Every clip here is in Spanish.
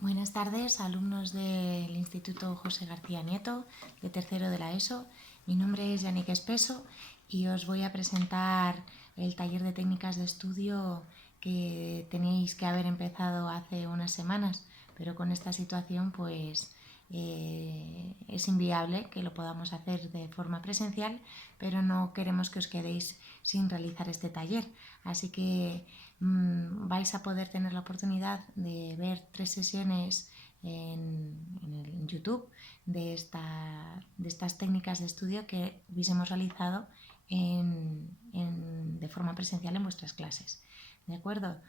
Buenas tardes, alumnos del Instituto José García Nieto, de tercero de la ESO. Mi nombre es Yannick Espeso y os voy a presentar el taller de técnicas de estudio que tenéis que haber empezado hace unas semanas, pero con esta situación pues es inviable que lo podamos hacer de forma presencial, pero no queremos que os quedéis sin realizar este taller. Así que vais a poder tener la oportunidad de ver 3 sesiones en YouTube de estas técnicas de estudio que hubiésemos realizado de forma presencial en vuestras clases. ¿De acuerdo?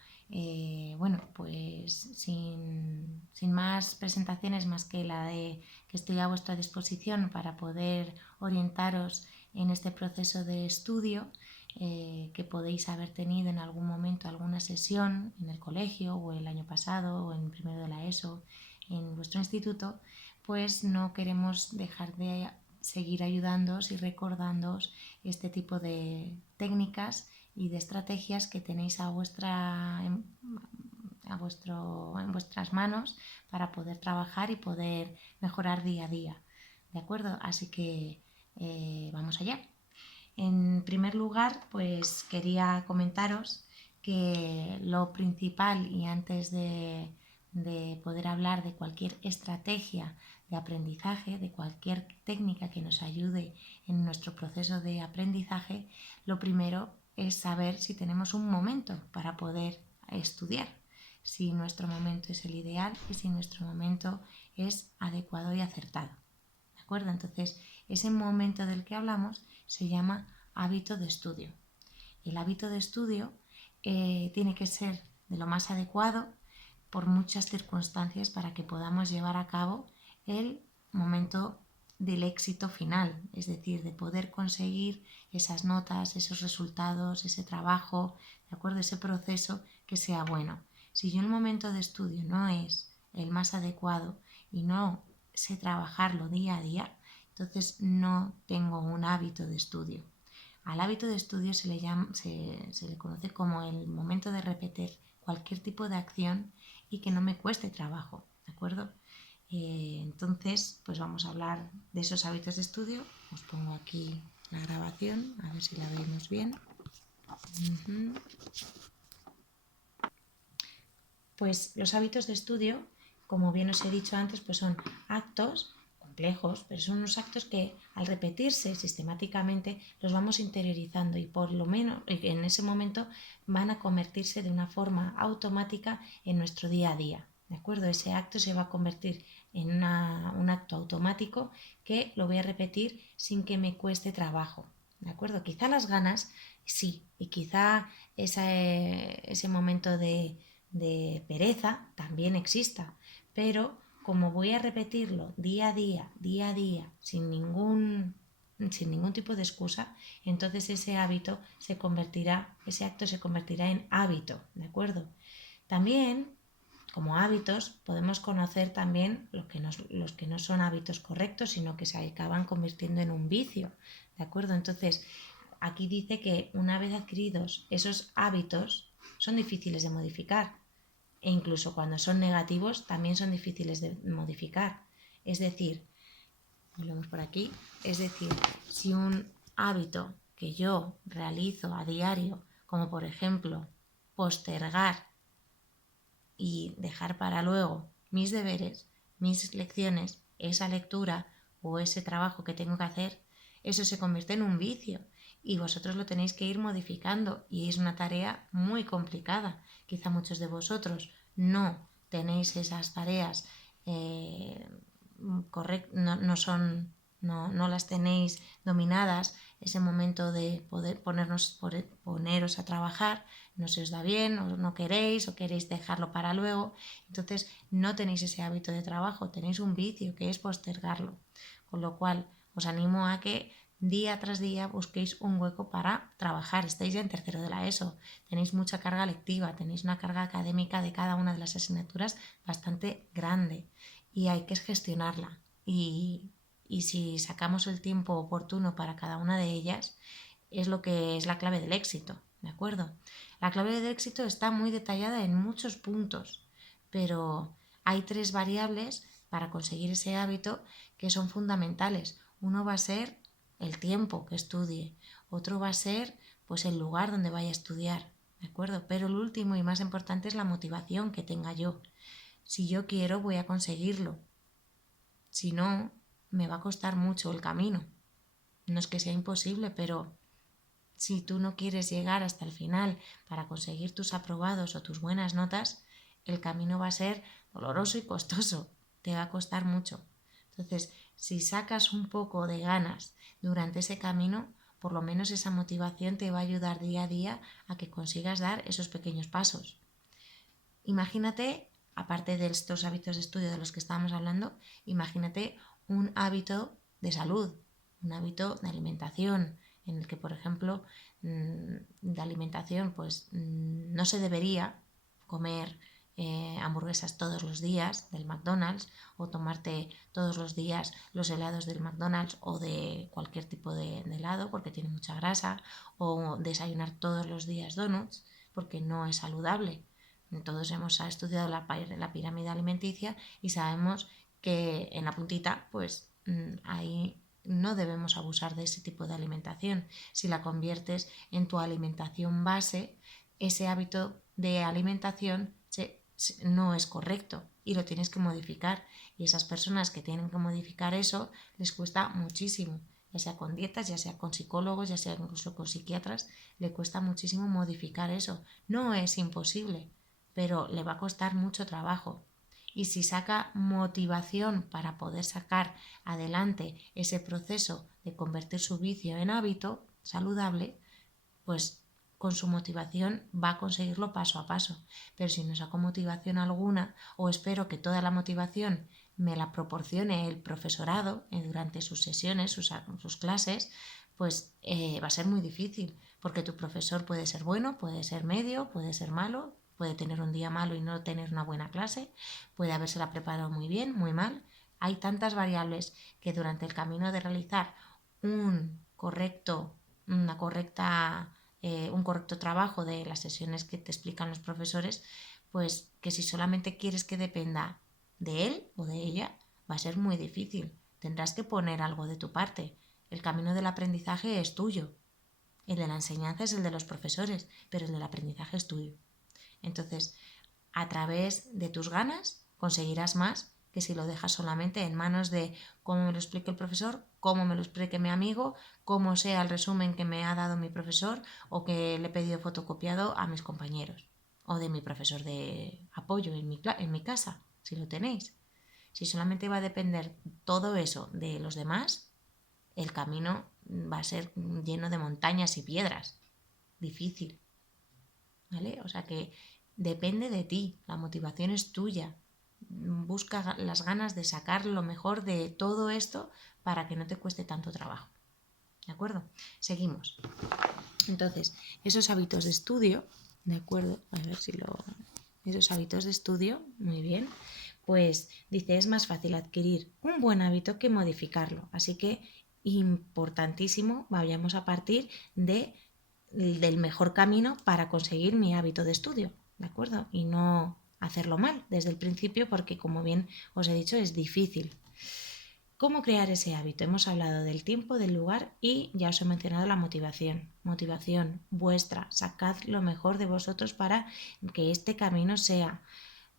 Bueno, pues sin más presentaciones más que la de que estoy a vuestra disposición para poder orientaros en este proceso de estudio, que podéis haber tenido en algún momento alguna sesión en el colegio o el año pasado o en primero de la ESO en vuestro instituto, pues no queremos dejar de seguir ayudándoos y recordándoos este tipo de técnicas y de estrategias que tenéis en vuestras manos para poder trabajar y poder mejorar día a día. ¿De acuerdo? Así que vamos allá. En primer lugar, pues quería comentaros que lo principal, y antes de poder hablar de cualquier estrategia de aprendizaje, de cualquier técnica que nos ayude en nuestro proceso de aprendizaje, lo primero es saber si tenemos un momento para poder estudiar, si nuestro momento es el ideal y si nuestro momento es adecuado y acertado. ¿De acuerdo? Entonces, ese momento del que hablamos se llama hábito de estudio. El hábito de estudio tiene que ser de lo más adecuado por muchas circunstancias para que podamos llevar a cabo el momento del éxito final, es decir, de poder conseguir esas notas, esos resultados, ese trabajo, ¿de acuerdo? Ese proceso que sea bueno. Si yo el momento de estudio no es el más adecuado y no sé trabajarlo día a día, entonces no tengo un hábito de estudio. Al hábito de estudio se le conoce como el momento de repetir cualquier tipo de acción y que no me cueste trabajo, ¿de acuerdo? Entonces, pues vamos a hablar de esos hábitos de estudio. Os pongo aquí la grabación, a ver si la vemos bien. Pues los hábitos de estudio, como bien os he dicho antes, pues son actos complejos, pero son unos actos que al repetirse sistemáticamente los vamos interiorizando y por lo menos en ese momento van a convertirse de una forma automática en nuestro día a día. ¿De acuerdo? Ese acto se va a convertir en un acto automático que lo voy a repetir sin que me cueste trabajo. ¿De acuerdo? Quizá las ganas, sí, y quizá ese momento de pereza también exista, pero como voy a repetirlo día a día, sin ningún tipo de excusa, entonces ese acto se convertirá en hábito, ¿de acuerdo? También, como hábitos, podemos conocer también los que no son hábitos correctos, sino que se acaban convirtiendo en un vicio, ¿de acuerdo? Entonces, aquí dice que una vez adquiridos esos hábitos, son difíciles de modificar, e incluso cuando son negativos también son difíciles de modificar. Es decir, volvemos por aquí, es decir, si un hábito que yo realizo a diario, como por ejemplo postergar y dejar para luego mis deberes, mis lecciones, esa lectura o ese trabajo que tengo que hacer, eso se convierte en un vicio y vosotros lo tenéis que ir modificando y es una tarea muy complicada. Quizá muchos de vosotros no tenéis esas tareas no las tenéis dominadas, ese momento de poder poneros a trabajar no se os da bien o no queréis o queréis dejarlo para luego, entonces no tenéis ese hábito de trabajo, tenéis un vicio que es postergarlo, con lo cual os animo a que día tras día busquéis un hueco para trabajar. Estáis ya en tercero de la ESO, tenéis mucha carga lectiva, tenéis una carga académica de cada una de las asignaturas bastante grande y hay que gestionarla y si sacamos el tiempo oportuno para cada una de ellas, es lo que es la clave del éxito, ¿de acuerdo? La clave del éxito está muy detallada en muchos puntos, pero hay 3 variables para conseguir ese hábito que son fundamentales. Uno va a ser el tiempo que estudie, otro va a ser pues el lugar donde vaya a estudiar, ¿de acuerdo? Pero el último y más importante es la motivación que tenga yo. Si yo quiero, voy a conseguirlo. Si no, me va a costar mucho el camino. No es que sea imposible, pero si tú no quieres llegar hasta el final para conseguir tus aprobados o tus buenas notas, el camino va a ser doloroso y costoso. Te va a costar mucho. Entonces, si sacas un poco de ganas durante ese camino, por lo menos esa motivación te va a ayudar día a día a que consigas dar esos pequeños pasos. Imagínate, aparte de estos hábitos de estudio de los que estábamos hablando, imagínate un hábito de salud, un hábito de alimentación, en el que, por ejemplo, de alimentación, pues no se debería comer hamburguesas todos los días del McDonald's o tomarte todos los días los helados del McDonald's o de cualquier tipo de helado porque tiene mucha grasa, o desayunar todos los días donuts porque no es saludable. Todos hemos estudiado la pirámide alimenticia y sabemos que en la puntita, pues ahí no debemos abusar de ese tipo de alimentación. Si la conviertes en tu alimentación base, ese hábito de alimentación no es correcto y lo tienes que modificar. Y esas personas que tienen que modificar eso les cuesta muchísimo, ya sea con dietas, ya sea con psicólogos, ya sea incluso con psiquiatras, le cuesta muchísimo modificar eso. No es imposible, pero le va a costar mucho trabajo. Y si saca motivación para poder sacar adelante ese proceso de convertir su vicio en hábito saludable, pues con su motivación va a conseguirlo paso a paso. Pero si no saco motivación alguna, o espero que toda la motivación me la proporcione el profesorado durante sus sesiones, sus clases, pues va a ser muy difícil, porque tu profesor puede ser bueno, puede ser medio, puede ser malo, puede tener un día malo y no tener una buena clase, puede habérsela preparado muy bien, muy mal. Hay tantas variables que durante el camino de realizar un correcto trabajo de las sesiones que te explican los profesores, pues que si solamente quieres que dependa de él o de ella, va a ser muy difícil. Tendrás que poner algo de tu parte. El camino del aprendizaje es tuyo. El de la enseñanza es el de los profesores, pero el del aprendizaje es tuyo. Entonces, a través de tus ganas conseguirás más que si lo dejas solamente en manos de cómo me lo explique el profesor, cómo me lo explique mi amigo, cómo sea el resumen que me ha dado mi profesor o que le he pedido fotocopiado a mis compañeros o de mi profesor de apoyo en mi casa, si lo tenéis. Si solamente va a depender todo eso de los demás, el camino va a ser lleno de montañas y piedras. Difícil. ¿Vale? O sea que depende de ti, la motivación es tuya. Busca las ganas de sacar lo mejor de todo esto para que no te cueste tanto trabajo. ¿De acuerdo? Seguimos. Entonces, esos hábitos de estudio, ¿de acuerdo? A ver si lo... Esos hábitos de estudio, muy bien. Pues dice, es más fácil adquirir un buen hábito que modificarlo. Así que, importantísimo, vayamos a partir del mejor camino para conseguir mi hábito de estudio, ¿de acuerdo? Y no hacerlo mal desde el principio porque, como bien os he dicho, es difícil. ¿Cómo crear ese hábito? Hemos hablado del tiempo, del lugar y ya os he mencionado la motivación. Motivación vuestra. Sacad lo mejor de vosotros para que este camino sea,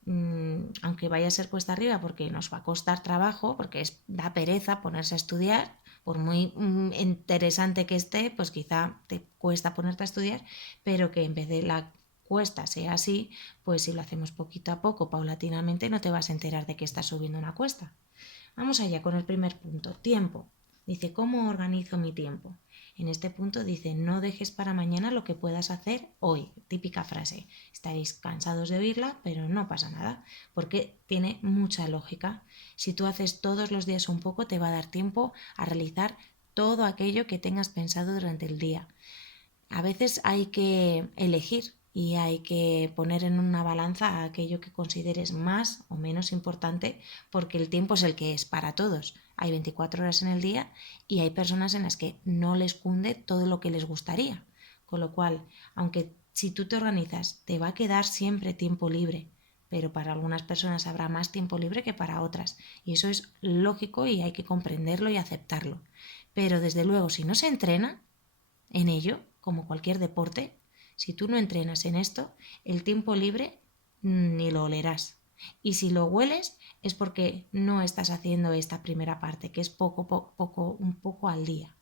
aunque vaya a ser cuesta arriba porque nos va a costar trabajo, porque da pereza ponerse a estudiar, por muy interesante que esté, pues quizá te cuesta ponerte a estudiar, pero que en vez de la cuesta sea así, pues si lo hacemos poquito a poco, paulatinamente, no te vas a enterar de que estás subiendo una cuesta. Vamos allá con el primer punto, tiempo. Dice, ¿cómo organizo mi tiempo? En este punto dice, no dejes para mañana lo que puedas hacer hoy. Típica frase. Estaréis cansados de oírla, pero no pasa nada, porque tiene mucha lógica. Si tú haces todos los días un poco, te va a dar tiempo a realizar todo aquello que tengas pensado durante el día. A veces hay que elegir y hay que poner en una balanza aquello que consideres más o menos importante, porque el tiempo es el que es para todos. Hay 24 horas en el día y hay personas en las que no les cunde todo lo que les gustaría. Con lo cual, aunque si tú te organizas, te va a quedar siempre tiempo libre, pero para algunas personas habrá más tiempo libre que para otras, y eso es lógico y hay que comprenderlo y aceptarlo. Pero desde luego, si no se entrena en ello, como cualquier deporte, si tú no entrenas en esto, el tiempo libre ni lo olerás. Y si lo hueles es porque no estás haciendo esta primera parte, que es un poco al día.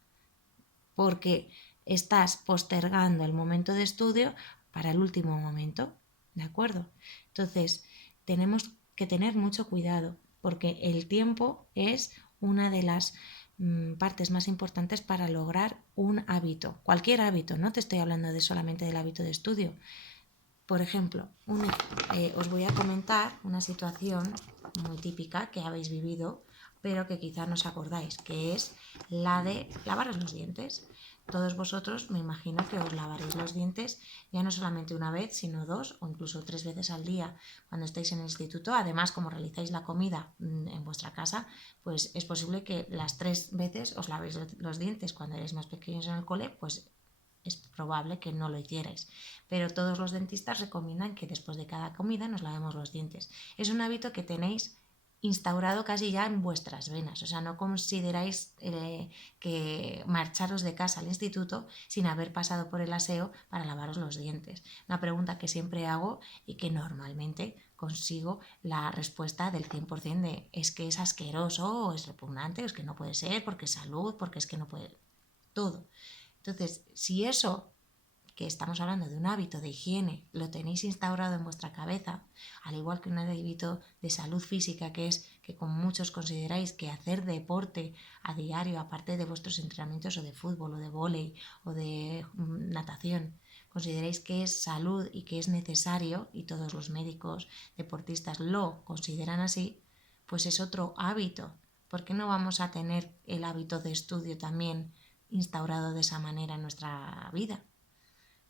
Porque estás postergando el momento de estudio para el último momento, ¿de acuerdo? Entonces, tenemos que tener mucho cuidado, porque el tiempo es una de las partes más importantes para lograr un hábito, cualquier hábito, no te estoy hablando de solamente del hábito de estudio. Por ejemplo, os voy a comentar una situación muy típica que habéis vivido, pero que quizá no os acordáis, que es la de lavaros los dientes. Todos vosotros me imagino que os lavaréis los dientes ya no solamente una vez, sino 2 o incluso 3 veces al día cuando estáis en el instituto. Además, como realizáis la comida en vuestra casa, pues es posible que las 3 veces os lavéis los dientes. Cuando erais más pequeños en el cole, pues es probable que no lo hicierais. Pero todos los dentistas recomiendan que después de cada comida nos lavemos los dientes. Es un hábito que tenéis instaurado casi ya en vuestras venas. O sea, no consideráis que marcharos de casa al instituto sin haber pasado por el aseo para lavaros los dientes. Una pregunta que siempre hago y que normalmente consigo la respuesta del 100% de es que es asqueroso o es repugnante o es que no puede ser porque es salud, porque es que no puede... Todo. Entonces, si eso, que estamos hablando de un hábito de higiene, lo tenéis instaurado en vuestra cabeza, al igual que un hábito de salud física, que es que como muchos consideráis que hacer deporte a diario, aparte de vuestros entrenamientos o de fútbol o de vóley o de natación, consideráis que es salud y que es necesario, y todos los médicos deportistas lo consideran así, pues es otro hábito. ¿Por qué no vamos a tener el hábito de estudio también instaurado de esa manera en nuestra vida?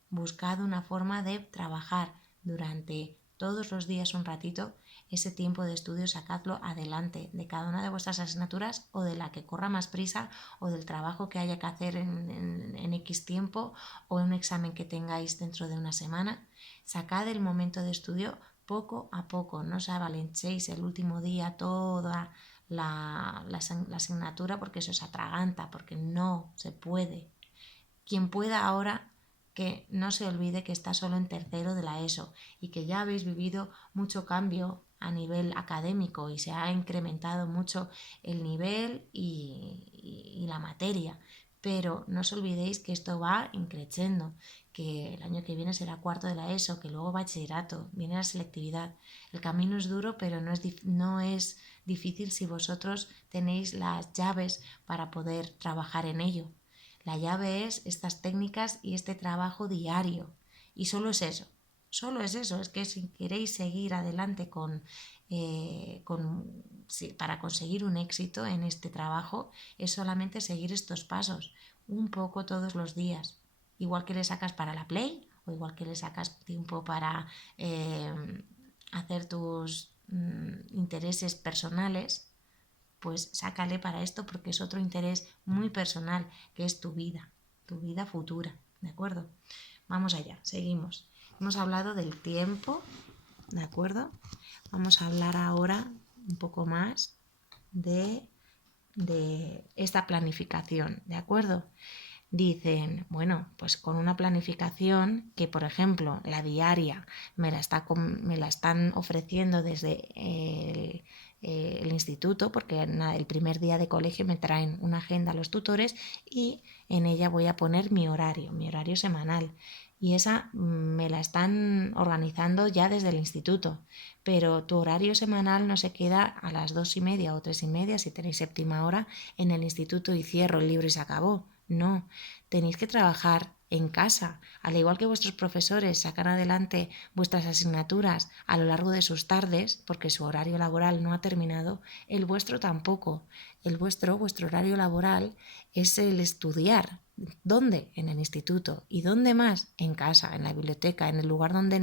Buscad una forma de trabajar durante todos los días un ratito ese tiempo de estudio, sacadlo adelante de cada una de vuestras asignaturas o de la que corra más prisa o del trabajo que haya que hacer en X tiempo o en un examen que tengáis dentro de una semana. Sacad el momento de estudio poco a poco, no os avalenchéis el último día toda la asignatura porque eso os atraganta, porque no se puede. Quien pueda ahora, que no se olvide que está solo en tercero de la ESO y que ya habéis vivido mucho cambio a nivel académico y se ha incrementado mucho el nivel y la materia. Pero no os olvidéis que esto va increciendo, que el año que viene será cuarto de la ESO, que luego bachillerato, viene la selectividad. El camino es duro, pero no es difícil si vosotros tenéis las llaves para poder trabajar en ello. La llave es estas técnicas y este trabajo diario. Y solo es eso. Es que si queréis seguir adelante para conseguir un éxito en este trabajo, es solamente seguir estos pasos, un poco todos los días. Igual que le sacas para la Play, o igual que le sacas tiempo para hacer tus intereses personales, pues sácale para esto porque es otro interés muy personal, que es tu vida futura, ¿de acuerdo? Vamos allá, seguimos. Hemos hablado del tiempo, ¿de acuerdo? Vamos a hablar ahora un poco más de esta planificación, ¿de acuerdo? Dicen, bueno, pues con una planificación que, por ejemplo, la diaria me la están ofreciendo desde el instituto, porque el primer día de colegio me traen una agenda a los tutores y en ella voy a poner mi horario semanal. Y esa me la están organizando ya desde el instituto, pero tu horario semanal no se queda a las 2:30 o 3:30 si tenéis séptima hora en el instituto y cierro el libro y se acabó. No, tenéis que trabajar en casa, al igual que vuestros profesores sacan adelante vuestras asignaturas a lo largo de sus tardes, porque su horario laboral no ha terminado, el vuestro tampoco. Vuestro horario laboral es el estudiar. ¿Dónde? En el instituto. ¿Y dónde más? En casa, en la biblioteca, en el lugar donde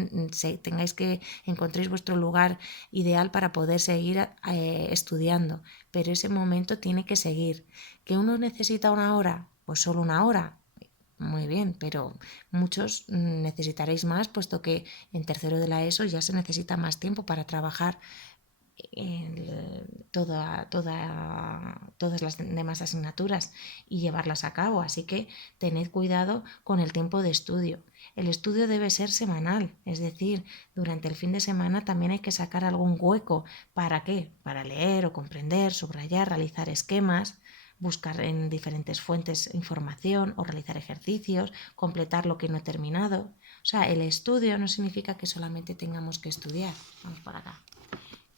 tengáis que encontréis vuestro lugar ideal para poder seguir estudiando. Pero ese momento tiene que seguir. ¿Que uno necesita una hora? Pues solo una hora. muy bien, pero muchos necesitaréis más, puesto que en tercero de la ESO ya se necesita más tiempo para trabajar todas las demás asignaturas y llevarlas a cabo. Así que tened cuidado con el tiempo de estudio. El estudio debe ser semanal, es decir, durante el fin de semana también hay que sacar algún hueco. ¿Para qué? Para leer o comprender, subrayar, realizar esquemas, buscar en diferentes fuentes información o realizar ejercicios, completar lo que no he terminado. O sea, el estudio no significa que solamente tengamos que estudiar. Vamos para acá.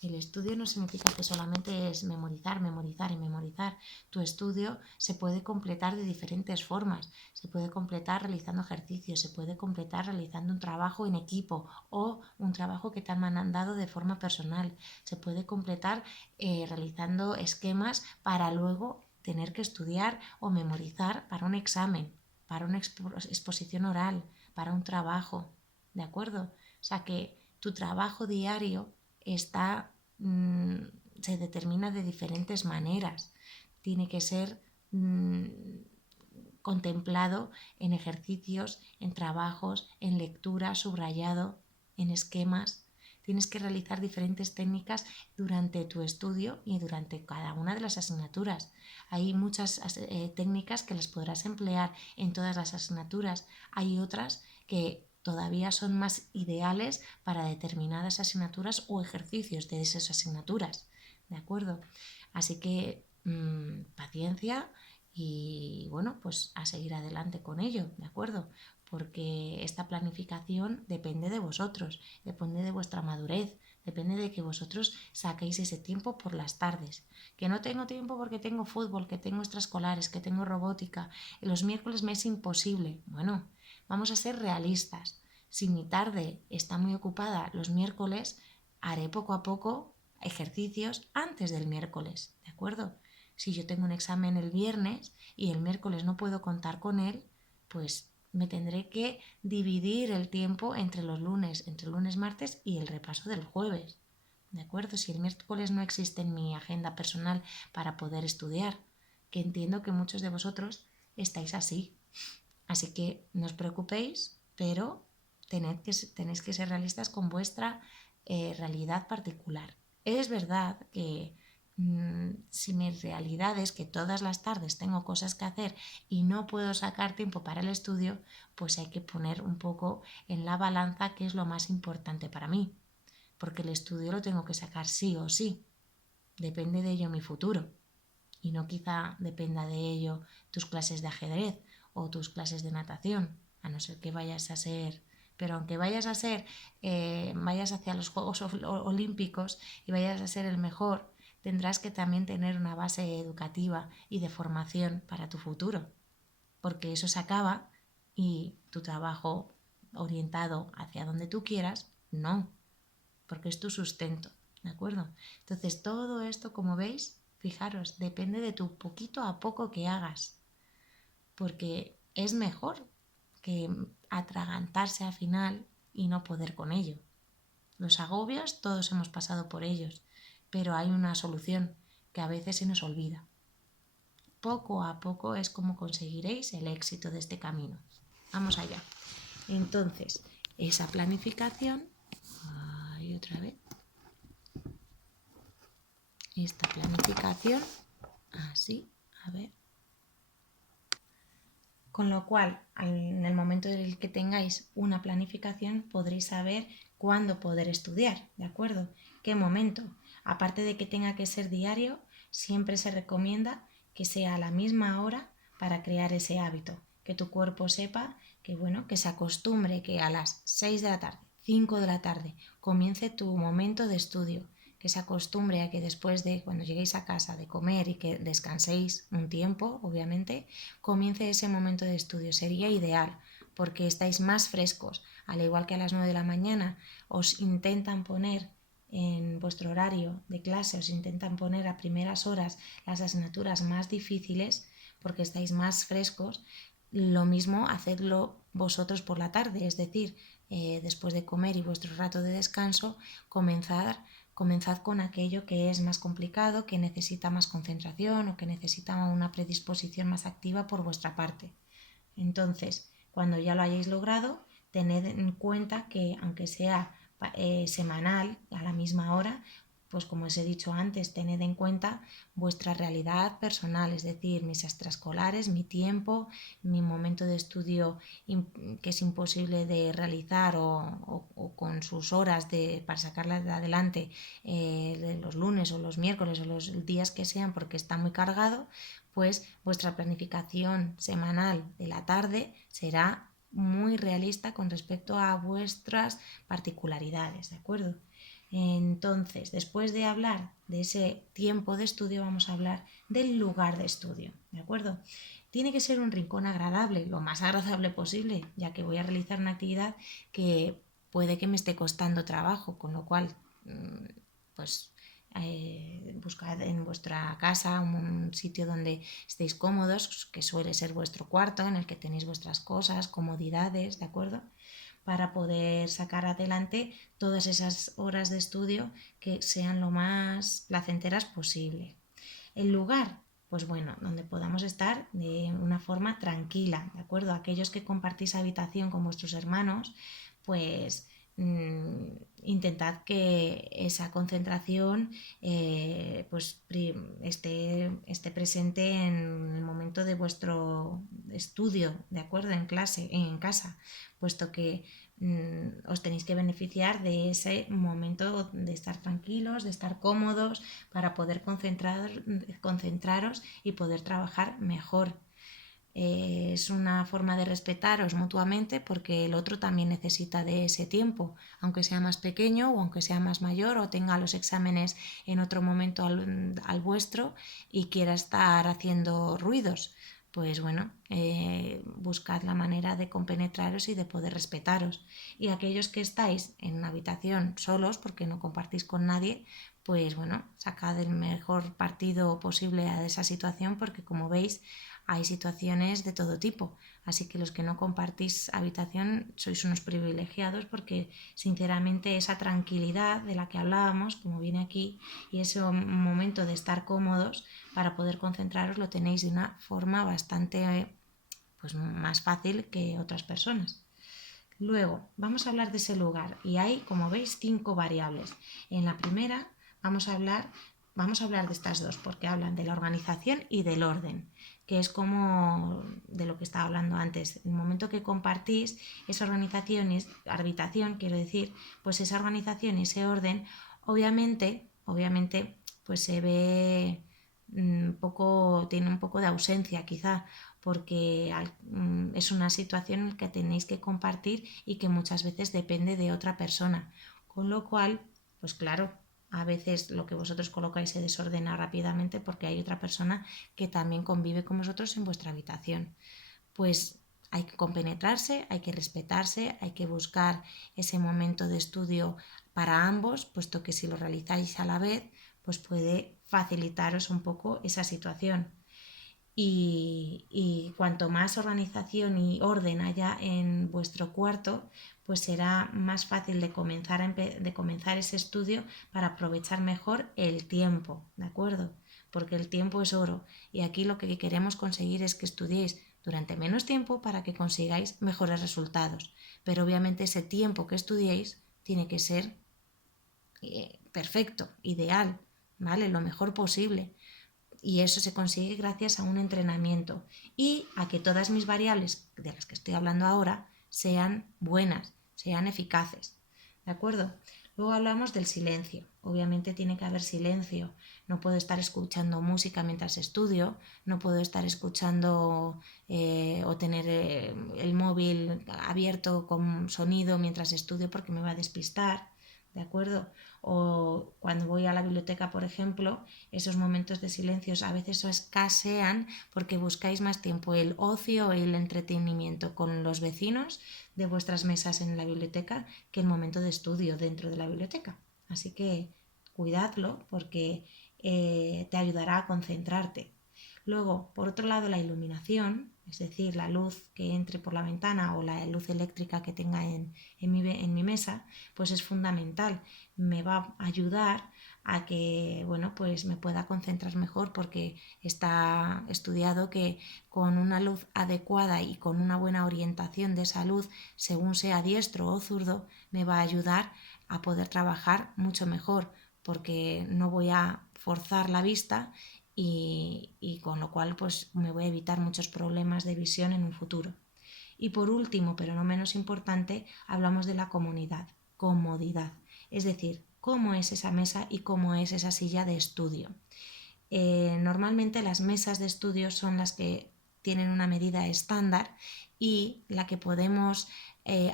El estudio no significa que solamente es memorizar, memorizar y memorizar. Tu estudio se puede completar de diferentes formas. Se puede completar realizando ejercicios, se puede completar realizando un trabajo en equipo o un trabajo que te han mandado de forma personal. Se puede completar realizando esquemas para luego tener que estudiar o memorizar para un examen, para una exposición oral, para un trabajo. ¿De acuerdo? O sea que tu trabajo diario se determina de diferentes maneras. Tiene que ser contemplado en ejercicios, en trabajos, en lectura, subrayado, en esquemas. Tienes que realizar diferentes técnicas durante tu estudio y durante cada una de las asignaturas. Hay muchas técnicas que las podrás emplear en todas las asignaturas. Hay otras que todavía son más ideales para determinadas asignaturas o ejercicios de esas asignaturas. ¿De acuerdo? Así que paciencia y bueno, pues a seguir adelante con ello, ¿de acuerdo? Porque esta planificación depende de vosotros, depende de vuestra madurez, depende de que vosotros saquéis ese tiempo por las tardes. Que no tengo tiempo porque tengo fútbol, que tengo extraescolares, que tengo robótica, y los miércoles me es imposible. Bueno, vamos a ser realistas. Si mi tarde está muy ocupada los miércoles, haré poco a poco ejercicios antes del miércoles, ¿de acuerdo? Si yo tengo un examen el viernes y el miércoles no puedo contar con él, pues me tendré que dividir el tiempo entre lunes, martes y el repaso del jueves. ¿De acuerdo? Si el miércoles no existe en mi agenda personal para poder estudiar, que entiendo que muchos de vosotros estáis así. Así que no os preocupéis, pero tenéis que ser realistas con vuestra realidad particular. Es verdad que si mi realidad es que todas las tardes tengo cosas que hacer y no puedo sacar tiempo para el estudio, pues hay que poner un poco en la balanza qué es lo más importante para mí, porque el estudio lo tengo que sacar sí o sí. Depende de ello mi futuro y no quizá dependa de ello tus clases de ajedrez o tus clases de natación, a no ser que vayas a ser, pero aunque vayas a ser, vayas hacia los Juegos Olímpicos y vayas a ser el mejor, tendrás que también tener una base educativa y de formación para tu futuro, porque eso se acaba y tu trabajo orientado hacia donde tú quieras, no, porque es tu sustento, ¿de acuerdo? Entonces todo esto, como veis, fijaros, depende de tu poquito a poco que hagas, porque es mejor que atragantarse al final y no poder con ello. Los agobios, todos hemos pasado por ellos, pero hay una solución que a veces se nos olvida. Poco a poco es como conseguiréis el éxito de este camino. Vamos allá. Entonces, esa planificación, y otra vez, esta planificación, así, a ver. Con lo cual, en el momento en el que tengáis una planificación, podréis saber cuándo poder estudiar, ¿de acuerdo? ¿Qué momento? Aparte de que tenga que ser diario, siempre se recomienda que sea a la misma hora para crear ese hábito, que tu cuerpo sepa que, bueno, que se acostumbre que a las 6 de la tarde, 5 de la tarde, comience tu momento de estudio, que se acostumbre a que después de, cuando lleguéis a casa, de comer y que descanséis un tiempo, obviamente, comience ese momento de estudio. Sería ideal porque estáis más frescos. Al igual que a las 9 de la mañana os intentan poner en vuestro horario de clase, os intentan poner a primeras horas las asignaturas más difíciles porque estáis más frescos. Lo mismo hacedlo vosotros por la tarde, es decir, después de comer y vuestro rato de descanso, comenzad con aquello que es más complicado, que necesita más concentración o que necesita una predisposición más activa por vuestra parte. Entonces, cuando ya lo hayáis logrado, tened en cuenta que aunque sea semanal, a la misma hora, pues como os he dicho antes, tened en cuenta vuestra realidad personal, es decir, mis extraescolares, mi tiempo, mi momento de estudio que es imposible de realizar o con sus horas para sacarlas de adelante los lunes o los miércoles o los días que sean porque está muy cargado, pues vuestra planificación semanal de la tarde será muy realista con respecto a vuestras particularidades, ¿de acuerdo? Entonces, después de hablar de ese tiempo de estudio, vamos a hablar del lugar de estudio, ¿de acuerdo? Tiene que ser un rincón agradable, lo más agradable posible, ya que voy a realizar una actividad que puede que me esté costando trabajo, con lo cual, pues buscad en vuestra casa un sitio donde estéis cómodos, que suele ser vuestro cuarto, en el que tenéis vuestras cosas, comodidades, ¿de acuerdo? Para poder sacar adelante todas esas horas de estudio que sean lo más placenteras posible. El lugar, pues bueno, donde podamos estar de una forma tranquila, ¿de acuerdo? Aquellos que compartís habitación con vuestros hermanos, pues intentad que esa concentración pues esté presente en el momento de vuestro estudio, ¿de acuerdo? En clase, en casa, puesto que os tenéis que beneficiar de ese momento de estar tranquilos, de estar cómodos, para poder concentraros y poder trabajar mejor. Es una forma de respetaros mutuamente porque el otro también necesita de ese tiempo, aunque sea más pequeño o aunque sea más mayor o tenga los exámenes en otro momento al vuestro y quiera estar haciendo ruidos. Pues bueno, buscad la manera de compenetraros y de poder respetaros. Y aquellos que estáis en una habitación solos porque no compartís con nadie, pues bueno, sacad el mejor partido posible de esa situación porque como veis hay situaciones de todo tipo, así que los que no compartís habitación sois unos privilegiados porque sinceramente esa tranquilidad de la que hablábamos, como viene aquí, y ese momento de estar cómodos para poder concentraros lo tenéis de una forma bastante pues, más fácil que otras personas. Luego, vamos a hablar de ese lugar y hay, como veis, 5 variables. En la primera vamos a hablar de estas dos porque hablan de la organización y del orden, que es como de lo que estaba hablando antes. El momento que compartís esa organización y habitación, quiero decir, pues esa organización y ese orden, obviamente, pues se ve tiene un poco de ausencia quizá, porque es una situación en la que tenéis que compartir y que muchas veces depende de otra persona. Con lo cual, pues claro, a veces lo que vosotros colocáis se desordena rápidamente porque hay otra persona que también convive con vosotros en vuestra habitación. Pues hay que compenetrarse, hay que respetarse, hay que buscar ese momento de estudio para ambos, puesto que si lo realizáis a la vez, pues puede facilitaros un poco esa situación. Y cuanto más organización y orden haya en vuestro cuarto, pues será más fácil de comenzar ese estudio para aprovechar mejor el tiempo, ¿de acuerdo? Porque el tiempo es oro y aquí lo que queremos conseguir es que estudiéis durante menos tiempo para que consigáis mejores resultados. Pero obviamente ese tiempo que estudiéis tiene que ser perfecto, ideal, ¿vale? Lo mejor posible. Y eso se consigue gracias a un entrenamiento y a que todas mis variables de las que estoy hablando ahora sean buenas, sean eficaces. ¿De acuerdo? Luego hablamos del silencio. Obviamente tiene que haber silencio. No puedo estar escuchando música mientras estudio, no puedo estar escuchando o tener el móvil abierto con sonido mientras estudio porque me va a despistar. ¿De acuerdo? O cuando voy a la biblioteca, por ejemplo, esos momentos de silencios a veces escasean porque buscáis más tiempo el ocio y el entretenimiento con los vecinos de vuestras mesas en la biblioteca que el momento de estudio dentro de la biblioteca. Así que cuidadlo porque te ayudará a concentrarte. Luego, por otro lado, la iluminación, es decir, la luz que entre por la ventana o la luz eléctrica que tenga en mi mesa, pues es fundamental. Me va a ayudar a que, bueno, pues me pueda concentrar mejor, porque está estudiado que con una luz adecuada y con una buena orientación de esa luz, según sea diestro o zurdo, me va a ayudar a poder trabajar mucho mejor, porque no voy a forzar la vista y con lo cual pues me voy a evitar muchos problemas de visión en un futuro. Y por último, pero no menos importante, hablamos de la comodidad, es decir, cómo es esa mesa y cómo es esa silla de estudio. Normalmente las mesas de estudio son las que tienen una medida estándar, y la que podemos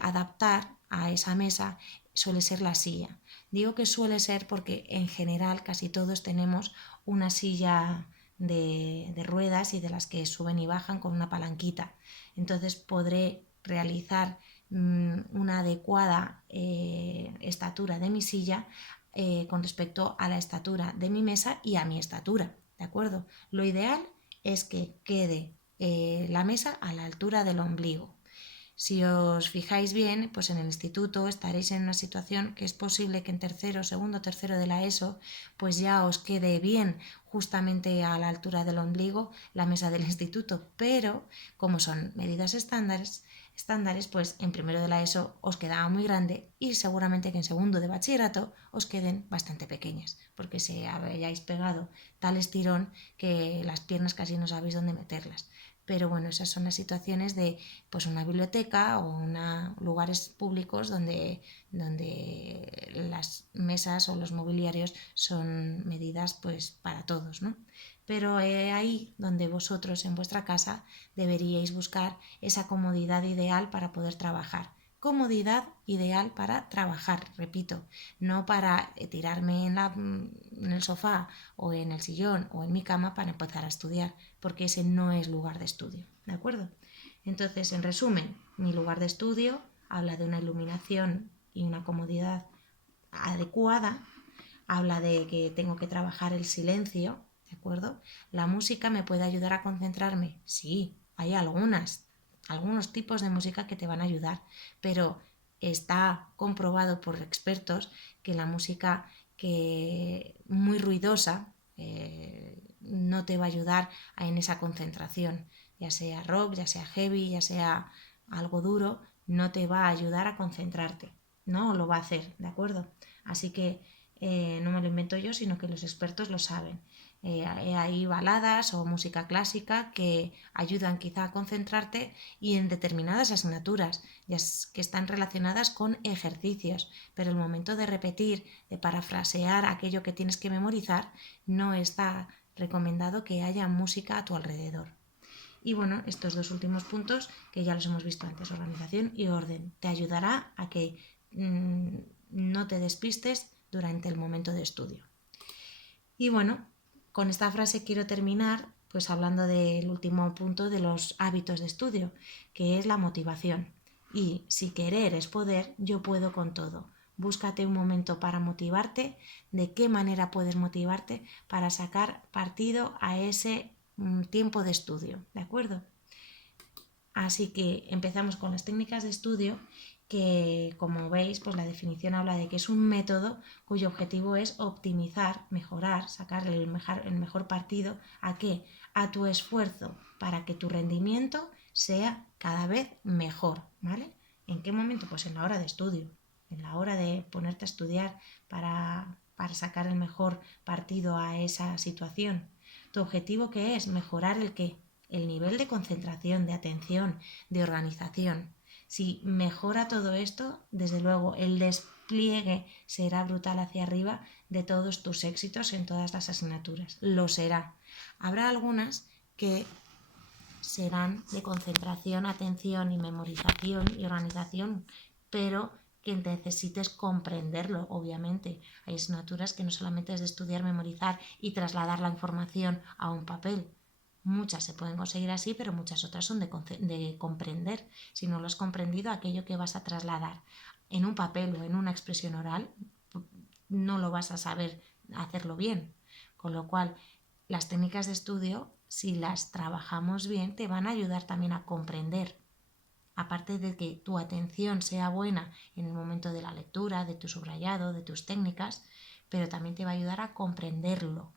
adaptar a esa mesa suele ser la silla. Digo que suele ser porque en general casi todos tenemos una silla de ruedas y de las que suben y bajan con una palanquita. Entonces podré realizar una adecuada estatura de mi silla con respecto a la estatura de mi mesa y a mi estatura, ¿de acuerdo? Lo ideal es que quede la mesa a la altura del ombligo. Si os fijáis bien, pues en el instituto estaréis en una situación que es posible que en tercero, segundo, tercero de la ESO, pues ya os quede bien justamente a la altura del ombligo la mesa del instituto, pero como son medidas estándares, pues en primero de la ESO os quedaba muy grande, y seguramente que en segundo de bachillerato os queden bastante pequeñas, porque se habéis pegado tal estirón que las piernas casi no sabéis dónde meterlas. Pero bueno, esas son las situaciones de pues una biblioteca o lugares públicos donde las mesas o los mobiliarios son medidas pues para todos, ¿no? Pero ahí donde vosotros en vuestra casa deberíais buscar esa comodidad ideal para poder trabajar. Comodidad ideal para trabajar, repito, no para tirarme en el sofá o en el sillón o en mi cama para empezar a estudiar, porque ese no es lugar de estudio, ¿de acuerdo? Entonces, en resumen, mi lugar de estudio habla de una iluminación y una comodidad adecuada, habla de que tengo que trabajar el silencio, ¿de acuerdo? La música me puede ayudar a concentrarme, sí, hay algunos tipos de música que te van a ayudar, pero está comprobado por expertos que la música que muy ruidosa no te va a ayudar en esa concentración, ya sea rock, ya sea heavy, ya sea algo duro, no te va a ayudar a concentrarte, no lo va a hacer, ¿de acuerdo? Así que no me lo invento yo, sino que los expertos lo saben. Hay baladas o música clásica que ayudan quizá a concentrarte, y en determinadas asignaturas ya que están relacionadas con ejercicios, pero el momento de repetir, de parafrasear aquello que tienes que memorizar, no está recomendado que haya música a tu alrededor. Y bueno, estos dos últimos puntos que ya los hemos visto antes, organización y orden, te ayudará a que no te despistes durante el momento de estudio. Y bueno, con esta frase quiero terminar pues hablando del último punto de los hábitos de estudio, que es la motivación. Y si querer es poder, yo puedo con todo. Búscate un momento para motivarte. ¿De qué manera puedes motivarte para sacar partido a ese tiempo de estudio? ¿De acuerdo? Así que empezamos con las técnicas de estudio, que como veis, pues la definición habla de que es un método cuyo objetivo es optimizar, mejorar, sacar el mejor partido ¿a qué? A tu esfuerzo, para que tu rendimiento sea cada vez mejor, ¿vale? ¿En qué momento? Pues en la hora de estudio, en la hora de ponerte a estudiar para sacar el mejor partido a esa situación. ¿Tu objetivo qué es? Mejorar el qué, el nivel de concentración, de atención, de organización. Si mejora todo esto, desde luego el despliegue será brutal hacia arriba de todos tus éxitos en todas las asignaturas. Lo será. Habrá algunas que serán de concentración, atención y memorización y organización, pero que necesites comprenderlo, obviamente. Hay asignaturas que no solamente es de estudiar, memorizar y trasladar la información a un papel. Muchas se pueden conseguir así, pero muchas otras son de comprender. Si no lo has comprendido, aquello que vas a trasladar en un papel o en una expresión oral, no lo vas a saber hacerlo bien. Con lo cual, las técnicas de estudio, si las trabajamos bien, te van a ayudar también a comprender. Aparte de que tu atención sea buena en el momento de la lectura, de tu subrayado, de tus técnicas, pero también te va a ayudar a comprenderlo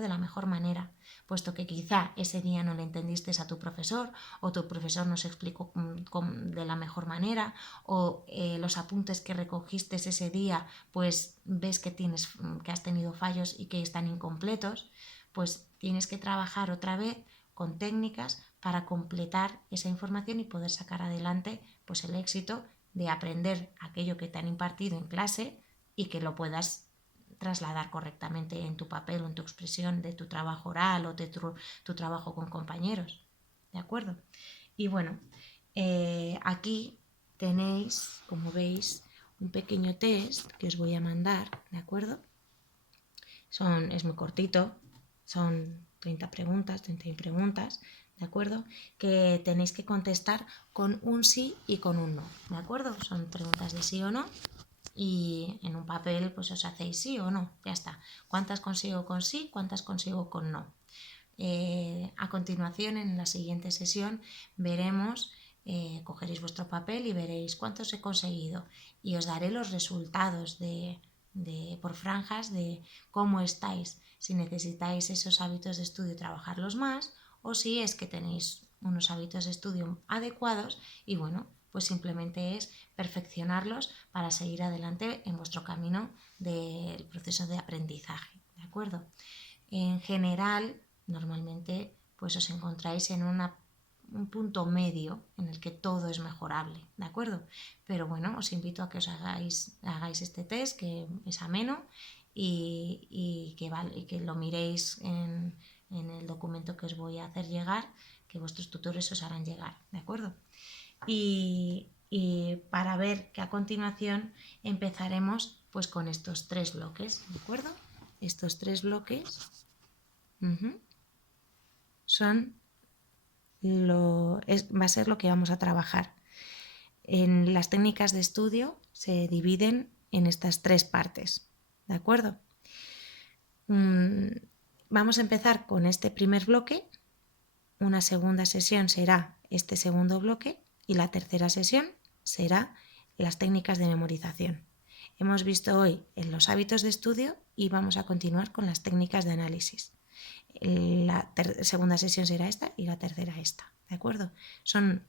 de la mejor manera, puesto que quizá ese día no le entendiste a tu profesor o tu profesor no se explicó de la mejor manera o los apuntes que recogiste ese día pues ves que has tenido fallos y que están incompletos, pues tienes que trabajar otra vez con técnicas para completar esa información y poder sacar adelante pues el éxito de aprender aquello que te han impartido en clase y que lo puedas trasladar correctamente en tu papel o en tu expresión de tu trabajo oral o de tu trabajo con compañeros. ¿De acuerdo? Y bueno, aquí tenéis, como veis, un pequeño test que os voy a mandar, ¿de acuerdo? Es muy cortito, son 30 preguntas, 31 preguntas, ¿de acuerdo? Que tenéis que contestar con un sí y con un no, ¿de acuerdo? Son preguntas de sí o no y en un papel pues os hacéis sí o no, ya está. ¿Cuántas consigo con sí? ¿Cuántas consigo con no? A continuación, en la siguiente sesión, veremos, cogeréis vuestro papel y veréis cuántos he conseguido y os daré los resultados por franjas de cómo estáis, si necesitáis esos hábitos de estudio trabajarlos más o si es que tenéis unos hábitos de estudio adecuados y bueno, pues simplemente es perfeccionarlos para seguir adelante en vuestro camino del proceso de aprendizaje, ¿de acuerdo? En general, normalmente, pues os encontráis en un punto medio en el que todo es mejorable, ¿de acuerdo? Pero bueno, os invito a que os hagáis este test, que es ameno y que lo miréis en el documento que os voy a hacer llegar, que vuestros tutores os harán llegar, ¿de acuerdo? Y para ver que a continuación empezaremos pues con estos 3 bloques, ¿de acuerdo? Estos 3 bloques va a ser lo que vamos a trabajar. En las técnicas de estudio se dividen en estas 3 partes, ¿de acuerdo? Vamos a empezar con este primer bloque, una segunda sesión será este segundo bloque y la tercera sesión será las técnicas de memorización. Hemos visto hoy en los hábitos de estudio y vamos a continuar con las técnicas de análisis. La segunda sesión será esta y la tercera esta, ¿de acuerdo? Son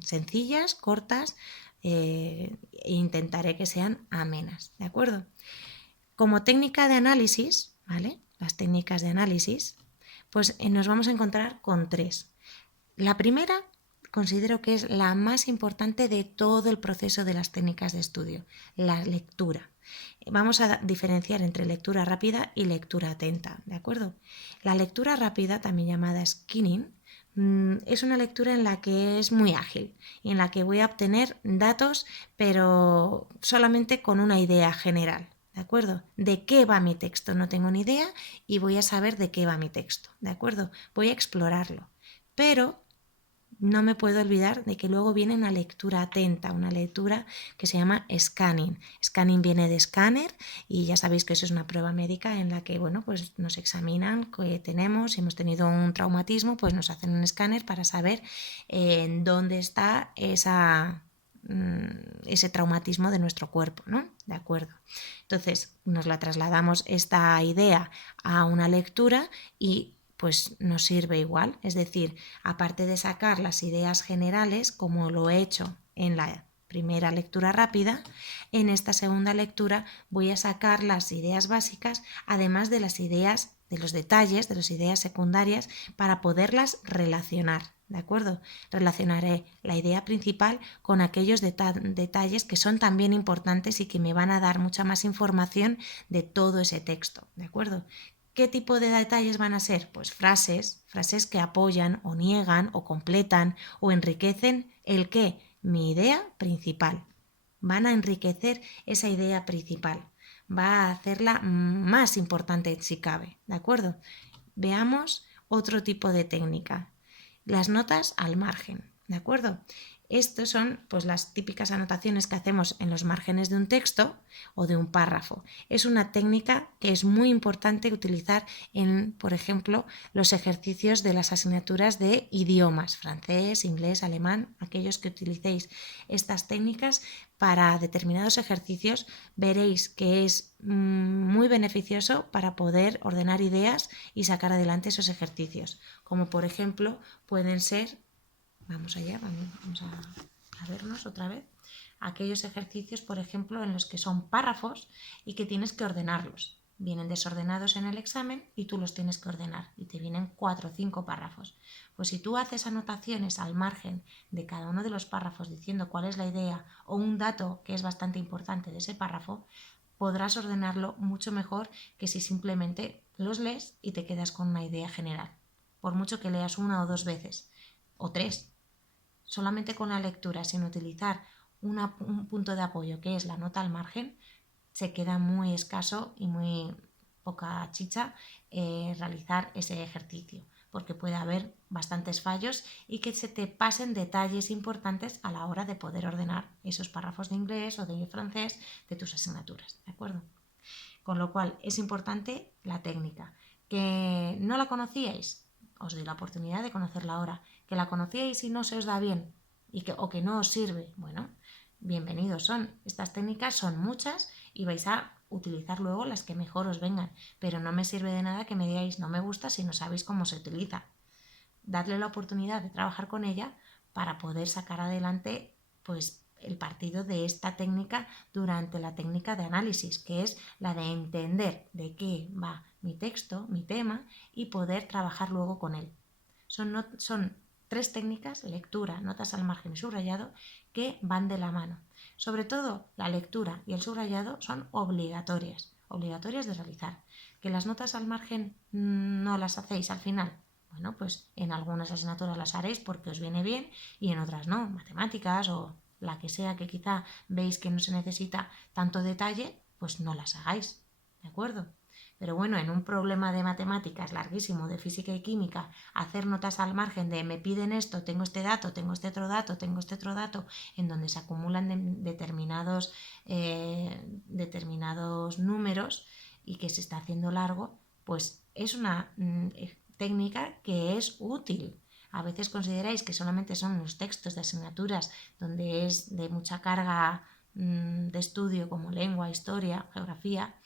sencillas, cortas e intentaré que sean amenas, ¿de acuerdo? Como técnica de análisis, ¿vale? Las técnicas de análisis, pues nos vamos a encontrar con 3. La primera considero que es la más importante de todo el proceso de las técnicas de estudio, la lectura. Vamos a diferenciar entre lectura rápida y lectura atenta, ¿de acuerdo? La lectura rápida, también llamada skinning, es una lectura en la que es muy ágil y en la que voy a obtener datos, pero solamente con una idea general, ¿de acuerdo? ¿De qué va mi texto? No tengo ni idea y voy a saber de qué va mi texto, ¿de acuerdo? Voy a explorarlo, pero no me puedo olvidar de que luego viene una lectura atenta, una lectura que se llama scanning. Scanning viene de escáner y ya sabéis que eso es una prueba médica en la que, bueno, pues nos examinan qué tenemos, si hemos tenido un traumatismo, pues nos hacen un escáner para saber en dónde está ese traumatismo de nuestro cuerpo, ¿no? De acuerdo. Entonces, nos la trasladamos esta idea a una lectura y pues nos sirve igual. Es decir, aparte de sacar las ideas generales, como lo he hecho en la primera lectura rápida, en esta segunda lectura voy a sacar las ideas básicas, además de las ideas, de los detalles, de las ideas secundarias, para poderlas relacionar. ¿De acuerdo? Relacionaré la idea principal con aquellos detalles que son también importantes y que me van a dar mucha más información de todo ese texto. ¿De acuerdo? ¿Qué tipo de detalles van a ser? Pues frases que apoyan o niegan o completan o enriquecen el qué, mi idea principal. Van a enriquecer esa idea principal. Va a hacerla más importante si cabe, ¿de acuerdo? Veamos otro tipo de técnica. Las notas al margen, ¿de acuerdo? Estos son pues las típicas anotaciones que hacemos en los márgenes de un texto o de un párrafo. Es una técnica que es muy importante utilizar en, por ejemplo, los ejercicios de las asignaturas de idiomas, francés, inglés, alemán, aquellos que utilicéis estas técnicas para determinados ejercicios, veréis que es muy beneficioso para poder ordenar ideas y sacar adelante esos ejercicios, como por ejemplo pueden ser, vamos a vernos otra vez, aquellos ejercicios, por ejemplo, en los que son párrafos y que tienes que ordenarlos. Vienen desordenados en el examen y tú los tienes que ordenar y te vienen 4 o 5 párrafos. Pues si tú haces anotaciones al margen de cada uno de los párrafos diciendo cuál es la idea o un dato que es bastante importante de ese párrafo, podrás ordenarlo mucho mejor que si simplemente los lees y te quedas con una idea general. Por mucho que leas 1 o 2 veces o 3, solamente con la lectura, sin utilizar un punto de apoyo que es la nota al margen, se queda muy escaso y muy poca chicha realizar ese ejercicio, porque puede haber bastantes fallos y que se te pasen detalles importantes a la hora de poder ordenar esos párrafos de inglés o de francés de tus asignaturas, ¿de acuerdo? Con lo cual es importante la técnica. ¿Que no la conocíais? Os doy la oportunidad de conocerla ahora. ¿Que la conocíais y no se os da bien? O que no os sirve. Bueno, bienvenidos son. Estas técnicas son muchas y vais a utilizar luego las que mejor os vengan. Pero no me sirve de nada que me digáis no me gusta si no sabéis cómo se utiliza. Dadle la oportunidad de trabajar con ella para poder sacar adelante pues el partido de esta técnica durante la técnica de análisis, que es la de entender de qué va mi texto, mi tema, y poder trabajar luego con él. Son 3 técnicas, lectura, notas al margen y subrayado, que van de la mano. Sobre todo la lectura y el subrayado son obligatorias de realizar. ¿Que las notas al margen no las hacéis al final? Bueno, pues en algunas asignaturas las haréis porque os viene bien y en otras no, matemáticas o la que sea que quizá veis que no se necesita tanto detalle, pues no las hagáis, ¿de acuerdo? Pero bueno, en un problema de matemáticas larguísimo, de física y química, hacer notas al margen de me piden esto, tengo este dato, tengo este otro dato, tengo este otro dato, en donde se acumulan determinados números y que se está haciendo largo, pues es una técnica que es útil. A veces consideráis que solamente son los textos de asignaturas donde es de mucha carga de estudio como lengua, historia, geografía,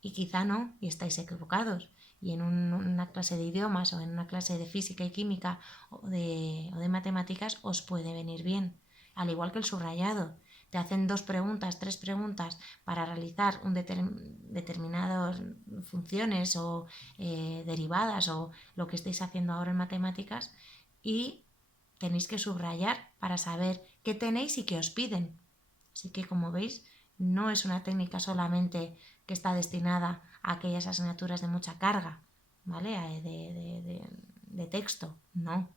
y quizá no, y estáis equivocados. Y en una clase de idiomas o en una clase de física y química o de matemáticas os puede venir bien. Al igual que el subrayado. Te hacen 2 preguntas, 3 preguntas para realizar determinadas funciones o derivadas o lo que estéis haciendo ahora en matemáticas y tenéis que subrayar para saber qué tenéis y qué os piden. Así que, como veis, no es una técnica solamente que está destinada a aquellas asignaturas de mucha carga, ¿vale? De texto, no.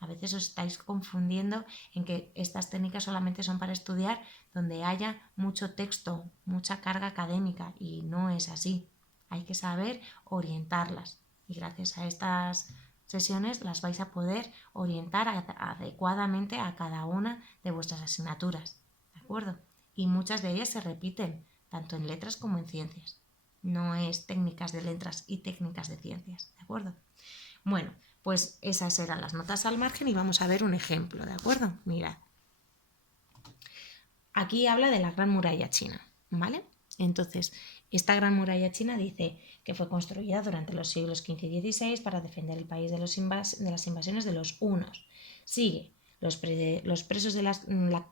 A veces os estáis confundiendo en que estas técnicas solamente son para estudiar donde haya mucho texto, mucha carga académica, y no es así. Hay que saber orientarlas y gracias a estas sesiones las vais a poder orientar adecuadamente a cada una de vuestras asignaturas, ¿de acuerdo? Y muchas de ellas se repiten, tanto en letras como en ciencias. No es técnicas de letras y técnicas de ciencias, ¿de acuerdo? Bueno, pues esas eran las notas al margen y vamos a ver un ejemplo, ¿de acuerdo? Mirad. Aquí habla de la Gran Muralla China, ¿vale? Entonces, esta Gran Muralla China dice que fue construida durante los siglos XV y XVI para defender el país de las invasiones de los hunos. Sigue, los presos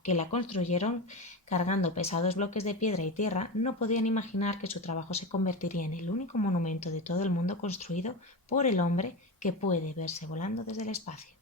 que la construyeron, cargando pesados bloques de piedra y tierra, no podían imaginar que su trabajo se convertiría en el único monumento de todo el mundo construido por el hombre que puede verse volando desde el espacio.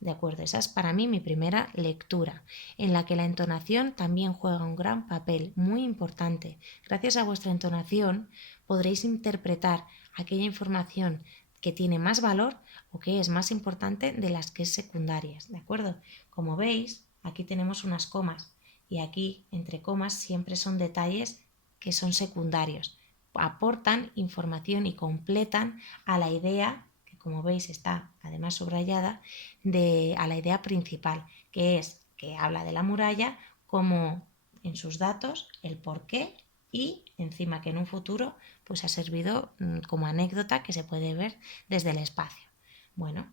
De acuerdo, esa es para mí mi primera lectura, en la que la entonación también juega un gran papel, muy importante. Gracias a vuestra entonación podréis interpretar aquella información que tiene más valor o que es más importante de las que es secundarias, ¿de acuerdo? Como veis, aquí tenemos unas comas y aquí, entre comas, siempre son detalles que son secundarios. Aportan información y completan a la idea, que como veis está además subrayada, a la idea principal, que es que habla de la muralla, como en sus datos, el por qué y encima que en un futuro pues ha servido como anécdota que se puede ver desde el espacio. Bueno,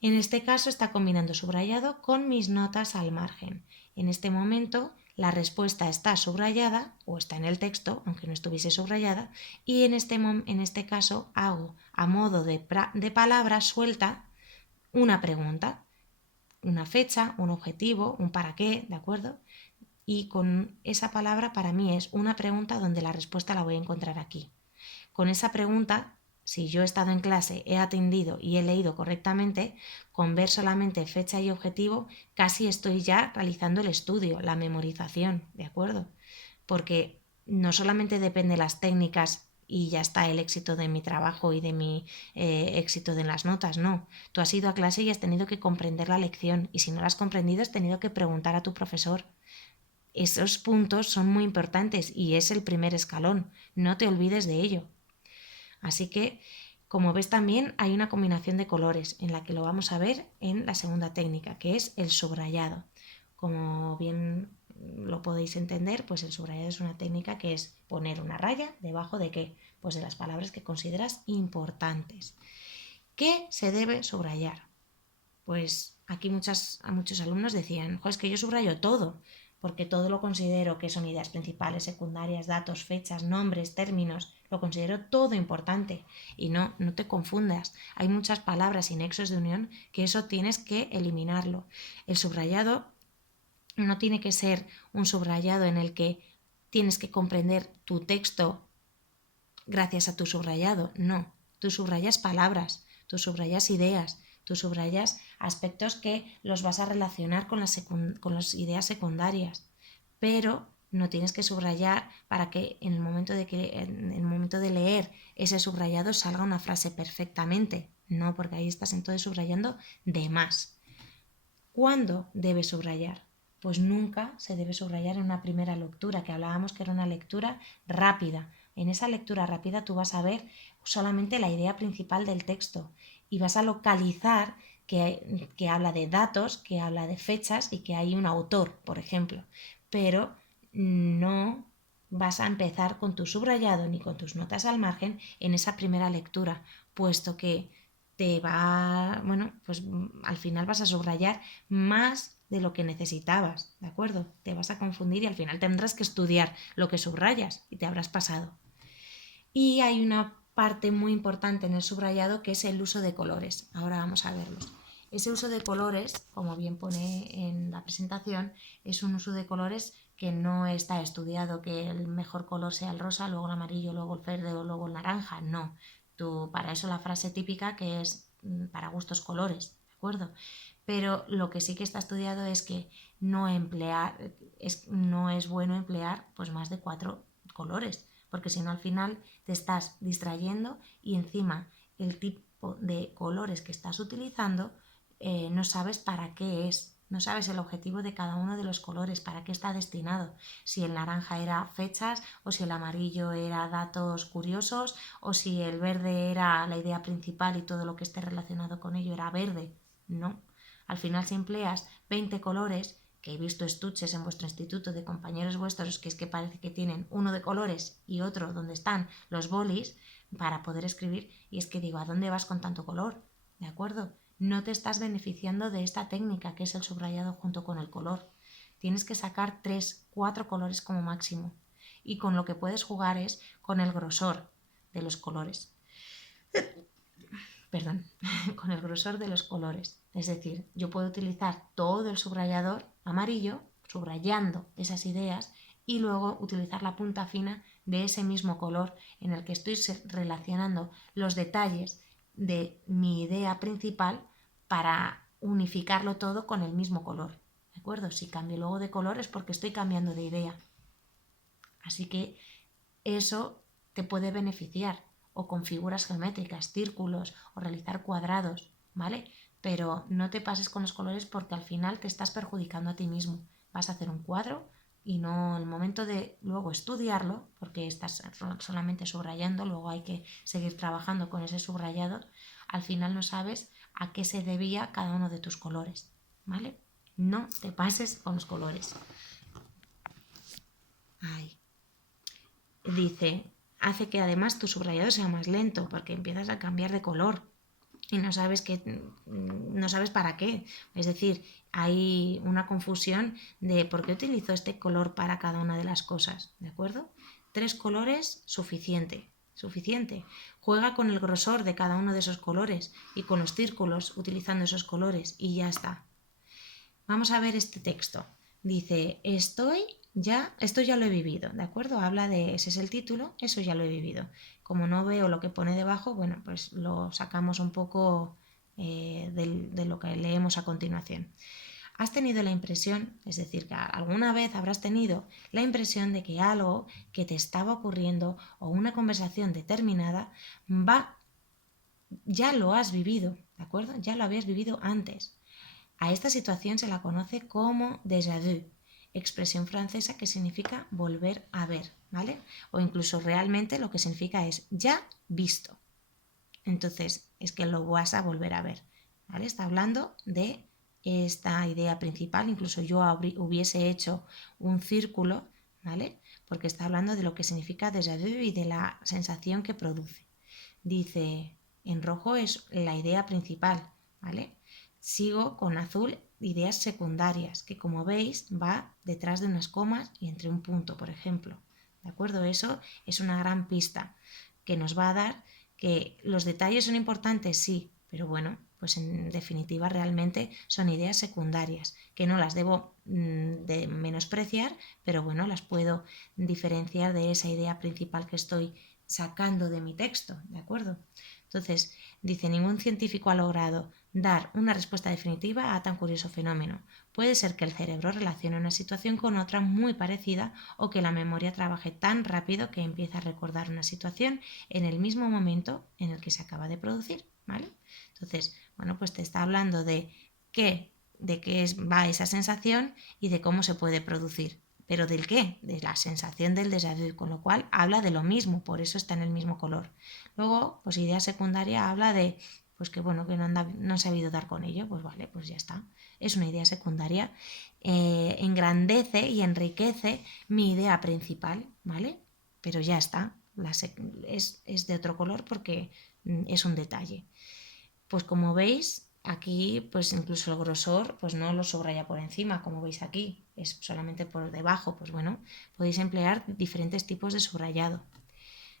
en este caso está combinando subrayado con mis notas al margen. En este momento la respuesta está subrayada o está en el texto, aunque no estuviese subrayada, y en este caso hago a modo de palabra suelta una pregunta, una fecha, un objetivo, un para qué, ¿de acuerdo? Y con esa palabra para mí es una pregunta donde la respuesta la voy a encontrar aquí. Con esa pregunta, si yo he estado en clase, he atendido y he leído correctamente, con ver solamente fecha y objetivo, casi estoy ya realizando el estudio, la memorización, ¿de acuerdo? Porque no solamente depende de las técnicas y ya está el éxito de mi trabajo y de mi éxito de las notas, no. Tú has ido a clase y has tenido que comprender la lección y si no la has comprendido has tenido que preguntar a tu profesor. Esos puntos son muy importantes y es el primer escalón, no te olvides de ello. Así que, como ves también, hay una combinación de colores en la que lo vamos a ver en la segunda técnica, que es el subrayado. Como bien lo podéis entender, pues el subrayado es una técnica que es poner una raya debajo de qué, pues de las palabras que consideras importantes. ¿Qué se debe subrayar? Pues aquí a muchos alumnos decían, es que yo subrayo todo, porque todo lo considero que son ideas principales, secundarias, datos, fechas, nombres, términos, lo considero todo importante. Y no te confundas, hay muchas palabras y nexos de unión que eso tienes que eliminarlo. El subrayado no tiene que ser un subrayado en el que tienes que comprender tu texto gracias a tu subrayado, no, tú subrayas palabras, tú subrayas ideas, tú subrayas aspectos que los vas a relacionar con las ideas secundarias, pero no tienes que subrayar para que en el momento de leer ese subrayado salga una frase perfectamente. No, porque ahí estás entonces subrayando de más. ¿Cuándo debes subrayar? Pues nunca se debe subrayar en una primera lectura, que hablábamos que era una lectura rápida. En esa lectura rápida tú vas a ver solamente la idea principal del texto y vas a localizar que habla de datos, que habla de fechas y que hay un autor, por ejemplo. Pero no vas a empezar con tu subrayado ni con tus notas al margen en esa primera lectura, puesto que te va, bueno, pues al final vas a subrayar más de lo que necesitabas, ¿de acuerdo? Te vas a confundir y al final tendrás que estudiar lo que subrayas y te habrás pasado. Y hay una parte muy importante en el subrayado que es el uso de colores. Ahora vamos a verlos. Ese uso de colores, como bien pone en la presentación, es un uso de colores que no está estudiado, que el mejor color sea el rosa, luego el amarillo, luego el verde o luego el naranja. No. Para eso la frase típica que es para gustos colores, ¿de acuerdo? Pero lo que sí que está estudiado es que no es bueno emplear pues más de 4 colores, porque si no al final te estás distrayendo y encima el tipo de colores que estás utilizando no sabes para qué es, no sabes el objetivo de cada uno de los colores, para qué está destinado, si el naranja era fechas o si el amarillo era datos curiosos o si el verde era la idea principal y todo lo que esté relacionado con ello era verde. No, al final si empleas 20 colores, que he visto estuches en vuestro instituto de compañeros vuestros que es que parece que tienen uno de colores y otro donde están los bolis para poder escribir, y es que digo, ¿a dónde vas con tanto color? ¿De acuerdo? No te estás beneficiando de esta técnica que es el subrayado junto con el color. Tienes que sacar 3, 4 colores como máximo. Y con lo que puedes jugar es con el grosor de los colores. Perdón, con el grosor de los colores. Es decir, yo puedo utilizar todo el subrayador amarillo, subrayando esas ideas, y luego utilizar la punta fina de ese mismo color en el que estoy relacionando los detalles de mi idea principal para unificarlo todo con el mismo color. ¿De acuerdo? Si cambio luego de color es porque estoy cambiando de idea. Así que eso te puede beneficiar, o con figuras geométricas, círculos o realizar cuadrados, ¿vale? Pero no te pases con los colores porque al final te estás perjudicando a ti mismo. Vas a hacer un cuadro y no el momento de luego estudiarlo, porque estás solamente subrayando, luego hay que seguir trabajando con ese subrayado, al final no sabes a qué se debía cada uno de tus colores, ¿vale? No te pases con los colores. Ay. Dice, hace que además tu subrayado sea más lento porque empiezas a cambiar de color y no sabes para qué. Es decir, hay una confusión de por qué utilizo este color para cada una de las cosas, ¿de acuerdo? 3 colores, suficiente. Juega con el grosor de cada uno de esos colores y con los círculos utilizando esos colores y ya está. Vamos a ver este texto. Dice, esto ya lo he vivido, ¿de acuerdo? Habla de, ese es el título, eso ya lo he vivido. Como no veo lo que pone debajo, bueno, pues lo sacamos un poco de lo que leemos a continuación. Has tenido la impresión, es decir, que alguna vez habrás tenido la impresión de que algo que te estaba ocurriendo o una conversación determinada ya lo has vivido, ¿de acuerdo? Ya lo habías vivido antes. A esta situación se la conoce como déjà vu, expresión francesa que significa volver a ver, ¿vale? O incluso realmente lo que significa es ya visto. Entonces, es que lo vas a volver a ver, ¿vale? Está hablando de esta idea principal, incluso yo hubiese hecho un círculo, ¿vale? Porque está hablando de lo que significa déjà vu y de la sensación que produce. Dice, en rojo es la idea principal, ¿vale? Sigo con azul ideas secundarias, que como veis va detrás de unas comas y entre un punto, por ejemplo. ¿De acuerdo? Eso es una gran pista que nos va a dar que los detalles son importantes, sí, pero bueno, pues en definitiva realmente son ideas secundarias, que no las debo de menospreciar, pero bueno, las puedo diferenciar de esa idea principal que estoy sacando de mi texto, ¿de acuerdo? Entonces, dice, ningún científico ha logrado dar una respuesta definitiva a tan curioso fenómeno. Puede ser que el cerebro relacione una situación con otra muy parecida o que la memoria trabaje tan rápido que empiece a recordar una situación en el mismo momento en el que se acaba de producir, ¿vale? Entonces, bueno, pues te está hablando de qué va esa sensación y de cómo se puede producir. ¿Pero del qué? De la sensación del déjà vu, con lo cual habla de lo mismo, por eso está en el mismo color. Luego, pues idea secundaria habla de, pues que bueno, que no han sabido dar con ello, pues vale, pues ya está. Es una idea secundaria, engrandece y enriquece mi idea principal, ¿vale? Pero ya está, es de otro color porque es un detalle. Pues como veis, aquí pues incluso el grosor pues no lo subraya por encima, como veis aquí, es solamente por debajo. Pues bueno, podéis emplear diferentes tipos de subrayado.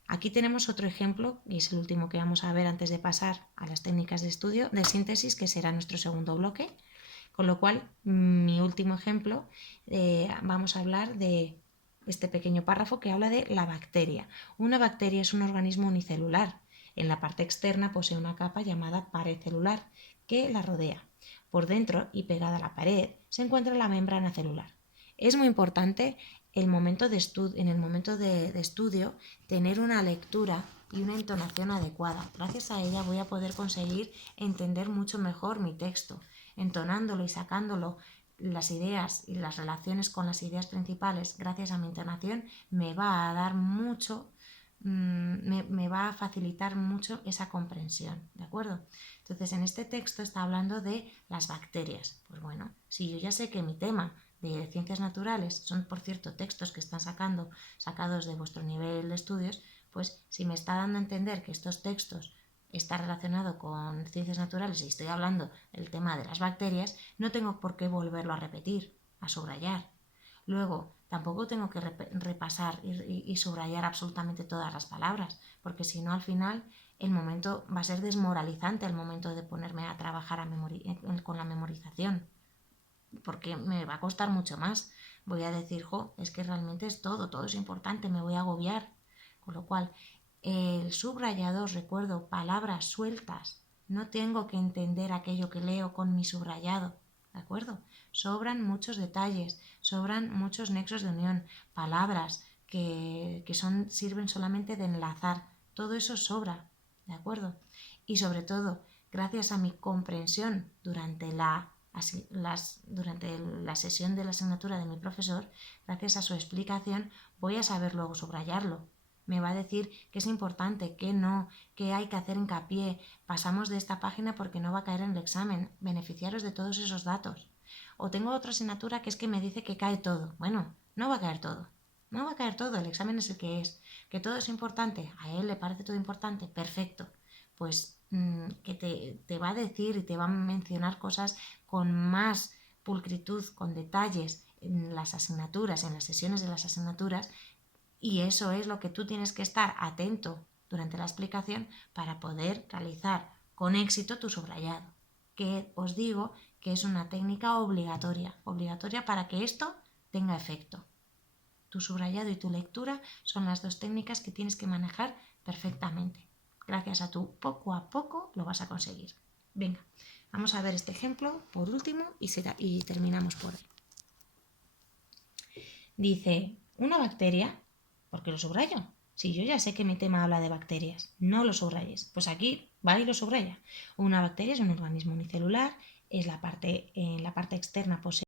Aquí tenemos otro ejemplo, y es el último que vamos a ver antes de pasar a las técnicas de estudio de síntesis, que será nuestro segundo bloque. Con lo cual, mi último ejemplo, vamos a hablar de este pequeño párrafo que habla de la bacteria. Una bacteria es un organismo unicelular. En la parte externa posee una capa llamada pared celular que la rodea. Por dentro y pegada a la pared se encuentra la membrana celular. Es muy importante en el momento de estudio tener una lectura y una entonación adecuada. Gracias a ella voy a poder conseguir entender mucho mejor mi texto, entonándolo y sacándolo las ideas y las relaciones con las ideas principales. Gracias a mi entonación me va a dar mucho, me va a facilitar mucho esa comprensión, ¿de acuerdo? Entonces, en este texto está hablando de las bacterias. Pues bueno, si yo ya sé que mi tema de ciencias naturales son, por cierto, textos que están sacados de vuestro nivel de estudios, pues si me está dando a entender que estos textos está relacionado con ciencias naturales y estoy hablando del tema de las bacterias, no tengo por qué volverlo a repetir, a subrayar. Luego, tampoco tengo que repasar y subrayar absolutamente todas las palabras, porque si no, al final el momento va a ser desmoralizante el momento de ponerme a trabajar con la memorización, porque me va a costar mucho más. Voy a decir, es que realmente es todo es importante, me voy a agobiar. Con lo cual, el subrayador, recuerdo, palabras sueltas. No tengo que entender aquello que leo con mi subrayado, ¿de acuerdo? Sobran muchos detalles, sobran muchos nexos de unión, palabras que sirven solamente de enlazar. Todo eso sobra, ¿de acuerdo? Y sobre todo, gracias a mi comprensión durante la sesión de la asignatura de mi profesor, gracias a su explicación, voy a saber luego subrayarlo. Me va a decir qué es importante, qué no, qué hay que hacer hincapié. Pasamos de esta página porque no va a caer en el examen. Beneficiaros de todos esos datos. O tengo otra asignatura que es que me dice que cae todo. Bueno, no va a caer todo. No va a caer todo, el examen es el que es. Que todo es importante, a él le parece todo importante, perfecto. Pues que te va a decir y te va a mencionar cosas con más pulcritud, con detalles en las asignaturas, en las sesiones de las asignaturas, y eso es lo que tú tienes que estar atento durante la explicación para poder realizar con éxito tu subrayado, que os digo que es una técnica obligatoria para que esto tenga efecto. Tu subrayado y tu lectura son las dos técnicas que tienes que manejar perfectamente. Gracias a tu poco a poco lo vas a conseguir. Venga, vamos a ver este ejemplo por último y terminamos por hoy. Dice, una bacteria, ¿por qué lo subrayo? Si yo ya sé que mi tema habla de bacterias, no lo subrayes. Pues aquí va y lo subraya. Una bacteria es un organismo unicelular, en la parte externa posee